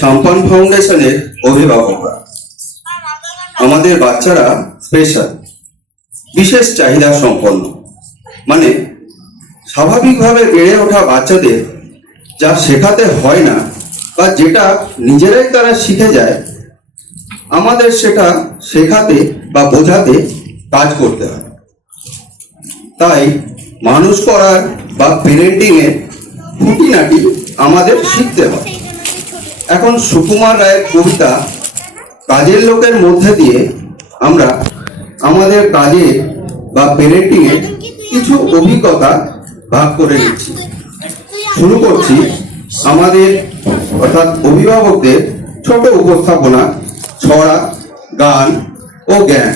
সম্পান ফাউন্ডেশনের অভিভাবকরা, আমাদের বাচ্চারা স্পেশাল, বিশেষ চাহিদা সম্পন্ন, মানে স্বাভাবিকভাবে বেড়ে ওঠা বাচ্চাদের যা শেখাতে হয় না বা যেটা নিজেরাই তারা শিখে যায়, আমাদের সেটা শেখাতে বা বোঝাতে কাজ করতে হয়। তাই মানুষ করার বা পেরেন্টিংয়ের খুঁটিনাটি আমাদের শিখতে হয়। এখন সুকুমার রায়ের কবিতা কাজের লোকের মধ্যে দিয়ে আমরা আমাদের কাজের বা পেরেন্টিংয়ের কিছু অভিজ্ঞতা ভাগ করে নিচ্ছি। শুরু করছি আমাদের অর্থাৎ অভিভাবকদের ছোট উপস্থাপনা, ছড়া, গান ও জ্ঞান।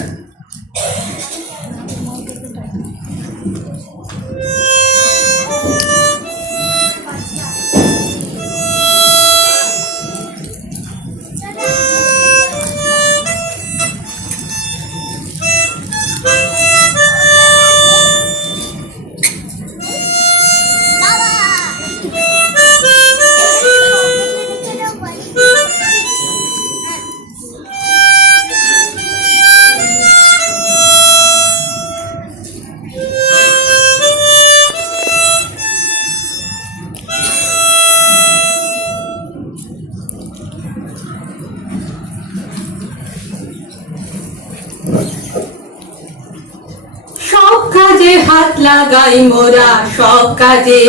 সব কাজে হাত লাগাই মোরা, সব কাজে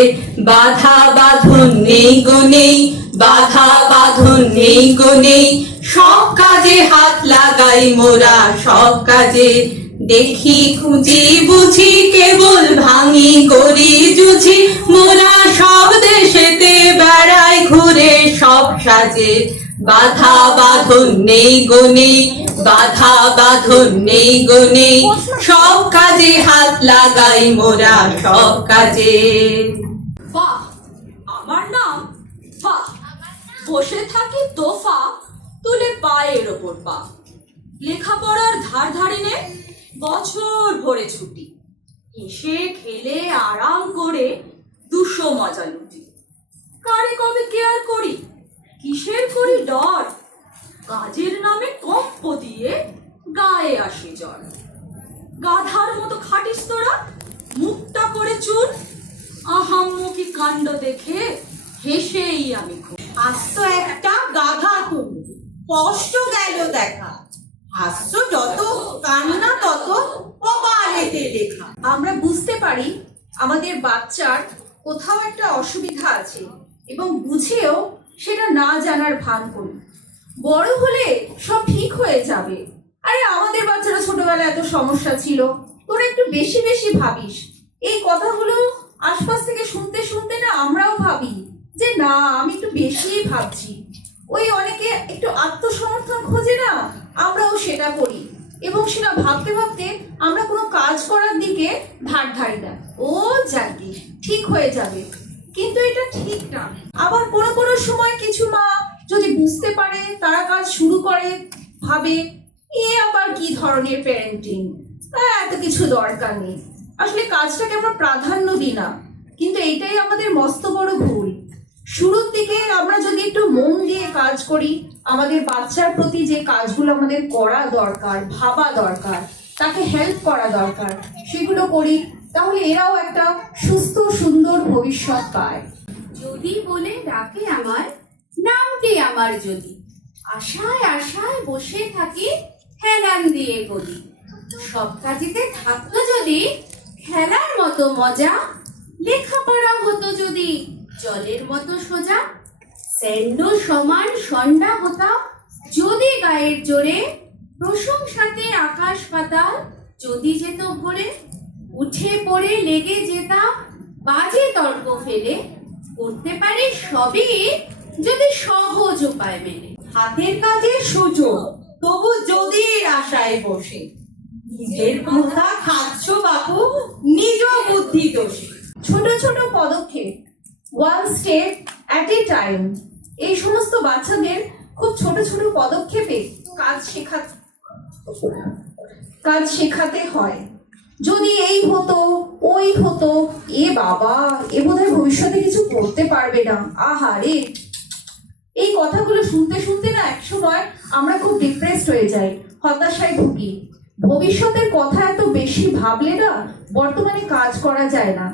বাধা বাঁধন নেই গো নেই, বাধা বাঁধন নেই গো নেই। সব কাজে হাত লাগাই মোরা, সব কাজে দেখি খুঁজি বুঝি কেবল ভাঙি করি জুঝি। মোরা সব দেশেতে বেড়াই ঘুরে সব সাজে, বাধা বাঁধন নেই গো নেই, বাধা বাঁধন নেই গো নেই। সব কাজে হাত লাগাই মোরা, সব কাজে। বাহ, আমার নাম বাহ, বসে থাকি তোফা তুলে পায়ের ওপর পা। লেখাপড়ার ধার ধারিনে বছর ভরে ছুটি, এসে খেলে আরাম করে 200 মজা লুটি। কারে কবে কেয়ার করি, কিসের করি ডর, কাজের নামে কম্প দিয়ে গায়ে আসে জ্বর। গাধার মতো খাটিস তোরা, মুখটা করে চুন, আহাম্মকি কাণ্ড দেখে হেসেই আমি খুব। হাস্য একটা গাধা তুমি, স্পষ্ট গেল দেখা। হাস্য যত, কান্না তত, কপালেতে লেখা। আমরা বুঝতে পারি আমাদের বাচ্চার কোথাও একটা অসুবিধা আছে এবং বুঝেও সেটা না জানার ভান করি। বড় হলে সব ঠিক হয়ে যাবে। আরে আমাদের বাচ্চারা ছোটবেলায় এত সমস্যা ছিল, তোরা একটু বেশি বেশি ভাবিস। এই কথাগুলো আশপাশ থেকে শুনতে শুনতে না আমরাও ভাবি যে না, আমি একটু বেশিই ভাবছি। ওই অনেকে একটু আত্মসমর্থন খোঁজে না, আমরাও সেটা করি এবং সেটা ভাবতে ভাবতে আমরা কোনো কাজ করার দিকে ধার ধারি না। ও যাকে ঠিক হয়ে যাবে, কিন্তু এটা ঠিক না। আবার কোনো কোনো সময় কিছু মা যদি বুঝতে পারে, তারা কাজ শুরু করে, ভাবে এ আবার কি ধরনের প্যারেন্টিং, এত কিছু দরকার নেই। আসলে কাজটাকে আমরা প্রাধান্য দিই না, কিন্তু এটাই আমাদের মস্ত বড় ভুল। শুরুর দিকে আমরা যদি একটু মন দিয়ে কাজ করি, আমাদের বাচ্চার প্রতি যে কাজগুলো আমাদের করা দরকার, ভাবা দরকার, তাকে হেল্প করা দরকার, সেগুলো করি, তাহলে এরাও একটা সুস্থ সুন্দর ভবিষ্যৎ পায়। যদি বলে ডাকে আমার, নামটি আমার যদি, আশায় আশায় বসে থাকি হেলান দিয়ে গলি। সব কাজেতে থাকতো যদি খেলার মতো মজা, লেখাপড়া হতো যদি জলের মতো সোজা। স্যান্ডো সমান সন্ডা হতাম যদি গায়ের জোরে, প্রশংসাতে আকাশ পাতাল যদি যেত ভরে। উঠে পড়ে লেগে যেতাম বাজে তর্ক ফেলে, করতে পারি সবই যদি সহজ উপায় মেনে। হাতের কাজে সুযোগ, তবু যদি আশায় বসে, নিজের কথা খাচ্ছ বাপু নিজ বুদ্ধি দোষে। ছোট ছোট পদক্ষেপ, one step at a time, এই সমস্ত বাচ্চাদের খুব ছোট ছোট পদক্ষেপে কাজ শেখাতে হয়। যদি এই হতো ওই হতো, এ বাবা, এ বোধহয় ভবিষ্যতে কিছু করতে পারবে না, আহারে, এই কথাগুলো শুনতে শুনতে না একসময় আমরা খুব ডিপ্রেসড হয়ে যাই, হতাশায় ভুগি। ভবিষ্যতের কথা এত বেশি ভাবলে না বর্তমানে কাজ করা যায় না।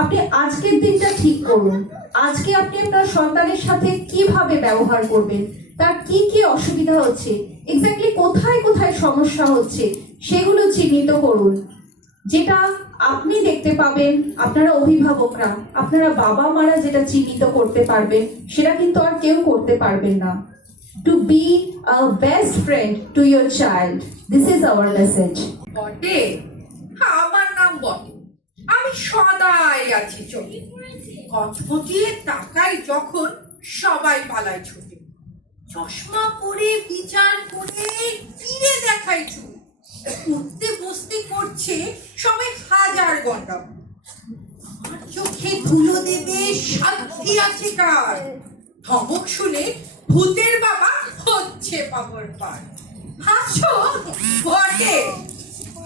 আপনি আজকের দিনটা ঠিক করুন। আজকে আপনি আপনার সন্তানের সাথে কিভাবে ব্যবহার করবেন, তার কি কি অসুবিধা হচ্ছে, এক্স্যাক্টলি কোথায় কোথায় সমস্যা হচ্ছে, সেগুলো চিহ্নিত করুন। যেটা আপনি দেখতে পাবেন, আপনারা অভিভাবকরা, আপনারা বাবা মারা যেটা চিহ্নিত করতে পারবেন, সেটা কিন্তু আর কেউ করতে পারবেন না। To be a best friend to your child. This is our message. বটে, আমার নাম বটে, আমি সদাই আছি চলে, কচকচিয়ে তাকাই যখন সবাই পালায় ছুটে, চশমা পরে বিচার করে ফিরে দেখাই চুল, উঠতে বসতে করছে সবাই হাজার গন্ডা, আমার চোখে ধুলো দেবে সাক্ষী আছে কার, ধমক শুনে ভূতের বাবা হচ্ছে পাগল পার। হাসছো বটে,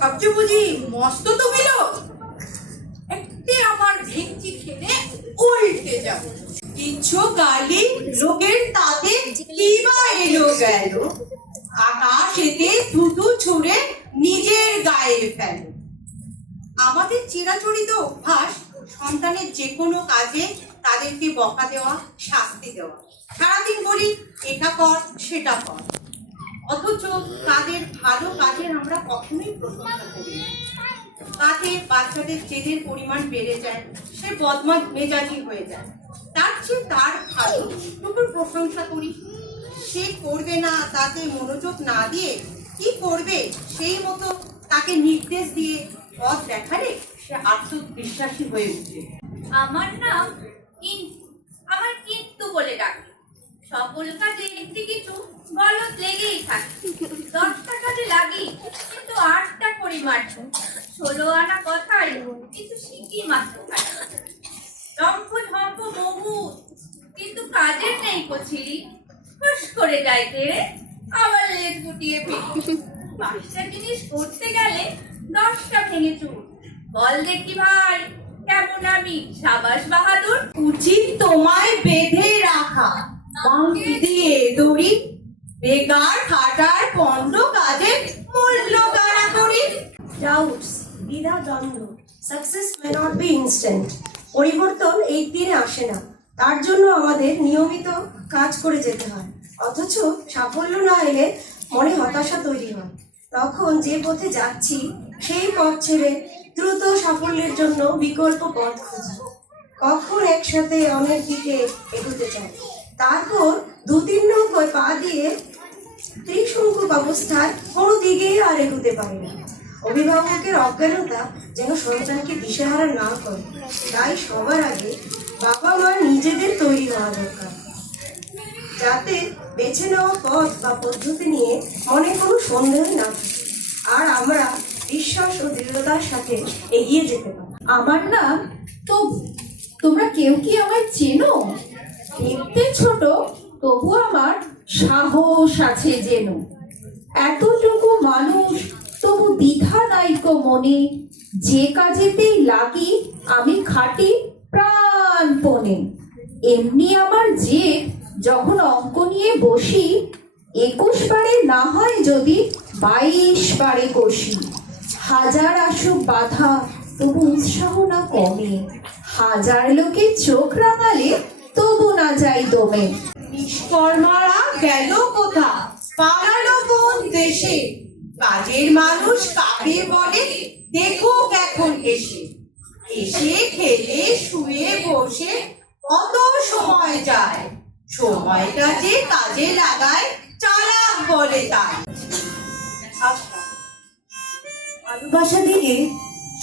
ভাবছো বুঝি মস্ত তুমি লোক, একটি আমার ভেঙচি খেলে উল্টে যাবো, কিচ্ছু গালি লোকের তাতে কিবা এলো গেল, আকাশেতে থুতু ছুঁড়ে নিজের গায়ে ফেলো। আমাদের চিরাচরিত অভ্যাস সন্তানের যে কোনো কাজে তাদেরকে বকা দেওয়া, শাস্তি দেওয়া। সারাদিন বলি এটা কর সেটা কর, অথচ তাদের ভালো কাজের আমরা কখনোই প্রশংসা করি না। তাতে বাচ্চাদের জেদের পরিমাণ বেড়ে যায়, সে বদমাশ মেজাজি হয়ে যায়। তার চেয়ে তার ভালো টুকুর প্রশংসা করি। সে করবে না তাতে মনোযোগ না দিয়ে কি করবে সেই মতো তাকে নির্দেশ দিয়ে পথ দেখালে সে আত্মবিশ্বাসী হয়ে উঠবে। আমার নাম কিন্তু, আমার কিন্তু বলে ডাকে, সকল কাজে একটি কিছু গলত লেগেই থাকে, 10টা কাজে লাগি কিন্তু 8টা করি মাত্র, 16 আনা কথাই কিন্তু শিখি মাত্র খাই, লম্ফ ঝম্প বহু কিন্তু কাজের নেই কছিলি, খুশ করে যাইতে আবার লেজ গুটিয়ে ফিরি, 5টা জিনিস করতে গেলে 10টা ভেঙে চুর, বল দেখি ভাই কেমন আমি সাবাস বাহাদুর। উচিত তোমায় বেঁধে রাখা, বাঁধ দিয়ে দড়ি, বেকার খাটার পণ্ড কাজে মূল্য কারা করি। Doubts, দ্বিধা দ্বন্দ্ব, success may not be instant. পরিবর্তন এই দিনে আসে না, তার জন্য আমাদের নিয়মিত কাজ করে যেতে হয়। অথচ সাফল্য না এলে মনে হতাশা তৈরি হয়। তখন যে পথে যাচ্ছি সেই পথ ছেড়ে দ্রুত সাফল্যের জন্য বিকল্প পথ খুঁজি। কখন একসাথে অনেক দিকে এগোতে চাই, তারপর 2-3 নৌকোয় পা দিয়ে ত্রিশঙ্কুর অবস্থায় কোনো দিকেই আর এগোতে পারি না। অভিভাবকের অজ্ঞানতা যেন সন্তানকে দিশেহারা না করে, তাই সবার আগে বাবা মা নিজেদের তৈরি হওয়া দরকার, যাতে বেছে নেওয়া পথ বা পদ্ধতি নিয়ে মনে কোনো সন্দেহ না থাকে, আর আমরা বিশ্বাস ও দৃঢ়তার সাথে এগিয়ে যেতে পারি। আমার নাম তবু, তোমরা কেউ কি আমায় চেনো? দেখতে ছোট তবু আমার সাহস আছে যেন, এতটুকু মানুষ তবু দ্বিধা নাইকো মনে, যে কাজেতেই লাগি আমি খাটি প্রাণপণে। এমনি আমার জেদ, যখন অঙ্ক নিয়ে বসি 21 বারে না হয় যদি 22 বারে কষি, হাজার আসুক বাধা তবু উৎসাহ না কমে, হাজার লোকে চোখ রাঙালে তবু না যাই দমে। নিষ্কর্মারা গেল কোথা, পালালো কোন দেশে, কাজের মানুষ কাকে বলে দেখুক এখন এসে, এসে খেলে শুয়ে বসে কত সময় যায়, সময়টা যে কাজে লাগায় চালাক বলে তাই। ভালোবাসা দিয়ে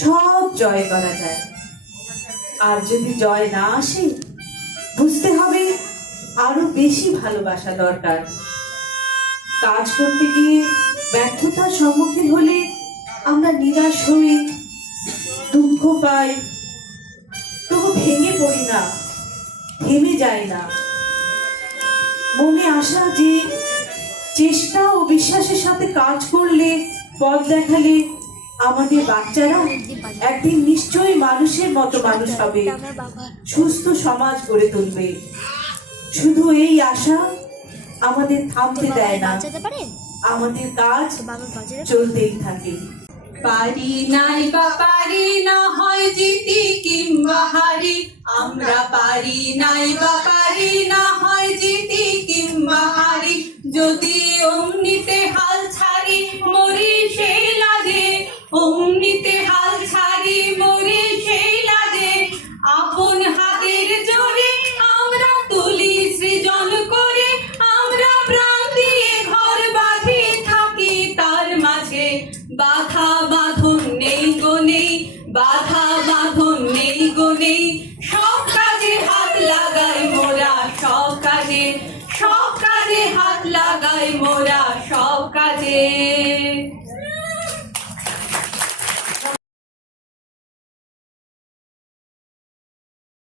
সব জয় করা যায়, আর যদি জয় না আসে বুঝতে হবে আরো বেশি ভালোবাসা দরকার। কাজ করতে গিয়ে ব্যর্থতার সম্মুখীন হলে আমরা নিরাশ হই, দুঃখ পাই, তবু ভেঙে পড়ি না, থেমে যায় না। মনে আশা যে চেষ্টা ও বিশ্বাসের সাথে কাজ করলে, পথ দেখালে আমাদের বাচ্চারা একদিন নিশ্চয়ই মানুষের মতো মানুষ হবে, সুস্থ সমাজ গড়ে তুলবে। শুধু এই আশা আমাদের থামতে দেয় না, আমাদের কাজ চলতেই থাকে। পারি নাই বা পারি না হয় জিতি কিংবা হারি, আমরা পারি নাই বা পারি না হয় জিতি কিংবা হারি, যদি অমনিতে হাল ছাড়ি মরি সেই লাজে, অমনিতে হাল ছাড়ি মরি সেই লাজে, আপন হাতের জোরে আমরা তুলি সৃজন করে, আমরা প্রাণ দিয়ে ঘর বাঁধি থাকি তার মাঝে, বাধা বাঁধন নেই গো নেই, বাধা বাঁধন নেই গো নেই, সব কাজে হাত লাগাই মোরা, সব কাজে হাত লাগাই মোরা, সব কাজে।